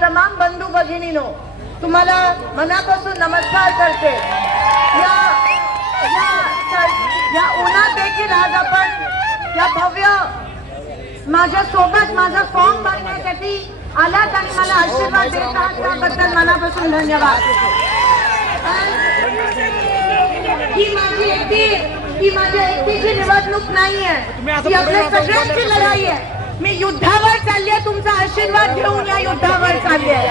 तमाम बंधू भगिनीनो तुम्हाला मनापासून नमस्कार करते. या या या उन्हात देखील आज आपण या भव्य माझ्या सोबत माझा फॉर्म भरण्यासाठी आलात आणि मला आशीर्वाद देत आहात. त्याबद्दल मनापासून धन्यवाद. ही माझी एकटी ही माझ्या एकटीची निवडणूक नाहीये. ही आपल्या सगळ्यांची लढाई आहे. मी युद्धावर चालली आहे तुमचा आशीर्वाद घेऊन या युद्धावर चालली आहे.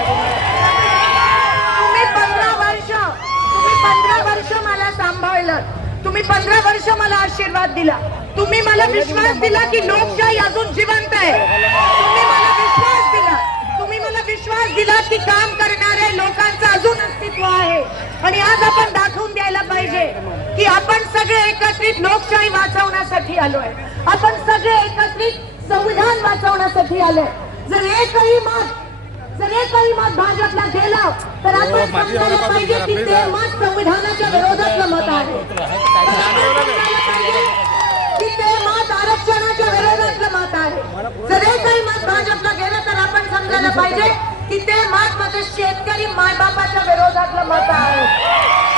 तुम्ही पंधरा वर्ष तुम्ही पंधरा वर्ष मला सांभाळलं. तुम्ही पंधरा वर्ष मला आशीर्वाद दिला. तुम्ही मला विश्वास दिला की लोकशाही अजून जिवंत आहे. तुम्ही मला विश्वास दिला. तुम्ही मला विश्वास दिला की काम करणाऱ्या लोकांचं अजून अस्तित्व आहे. आणि आज आपण दाखवून द्यायला पाहिजे की आपण सगळे एकत्रित लोकशाही वाचवण्यासाठी आलो आहे आपण सगळे एकत्रित संविधान वाचवण्यासाठी आलोय जर एकही मत जर एकही मत भाजपला गेलं तर आपण समजायला पाहिजे की ते मत संविधानाच्या विरोधातलं मत आहे. की ते मत आरक्षणाच्या विरोधातलं मत आहे. जर एकही मत भाजपला गेलं तर आपण समजायला पाहिजे की ते मत माझं शेतकरी मायबापाच्या विरोधातलं मत आहे.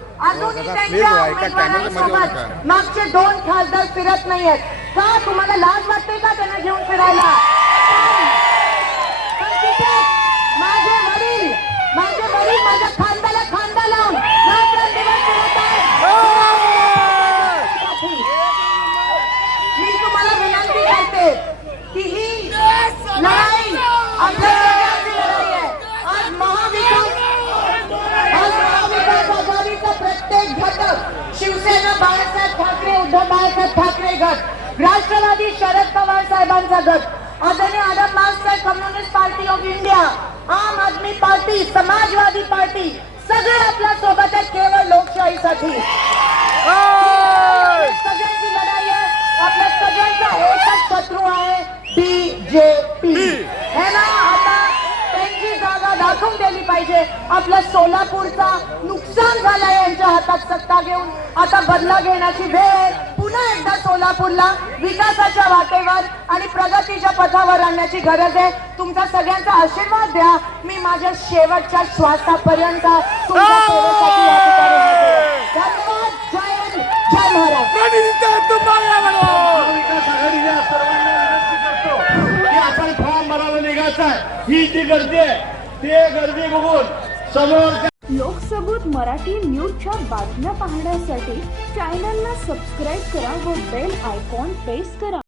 अजूनही त्यांच्या उमेदवारांसोबत मागचे दोन खासदार फिरत नाहीयेत. का तुम्हाला लाज वाटते का त्यांना घेऊन फिरायला पण तिथे माझे वडील माझे वडील माझ्या खांद्याला खांदा लावून रात्रंदिवस फिरत आहेत. मी तुम्हाला विनंती करते की ही लढाई आपल्या सगळ्यांची लढाई आहे आज महाविकास आज महाविकास आघाडीचा प्रत्येक घटक शिवसेना बाळासाहेब ठाकरे उद्धव बाळासाहेब ठाकरे गट राष्ट्रवादी शरद पवार साहेबांचा गट आदरणीय आदम मार्क्सवादी communist party of India Aam Aadmi party Samajwadi party सगळे आपल्यासोबत आहेत केवळ लोकशाहीसाठी. सगळ्यांची लढाई आहे. आपल्या सगळ्यांचा एकच शत्रू आहे बीजेपी हे ना आता त्यांची दाखवून दिली पाहिजे. आपल्या सोलापूरचा नुकसान झालंय यांच्या हातात सत्ता घेऊन. आता बदला घेण्याची वेळ आहे पुन्हा एकदा सोलापूरला विकासाच्या वाटेवर आणि प्रगतीच्या पथावर आणण्याची गरज आहे. तुमचा सगळ्यांचा आशीर्वाद द्या. मी माझ्या शेवटच्या श्वासापर्यंत. धन्यवाद. जय हिंद. जय आपण फॉर्म भरायला निघायचं आहे. ही जी गर्दी आहे ते गर्दी बघून समोर लोकसबूत मराठी न्यूजच्या बातम्या पाहण्यासाठी चॅनलला सबस्क्राईब करा व बेल आयकॉन प्रेस करा.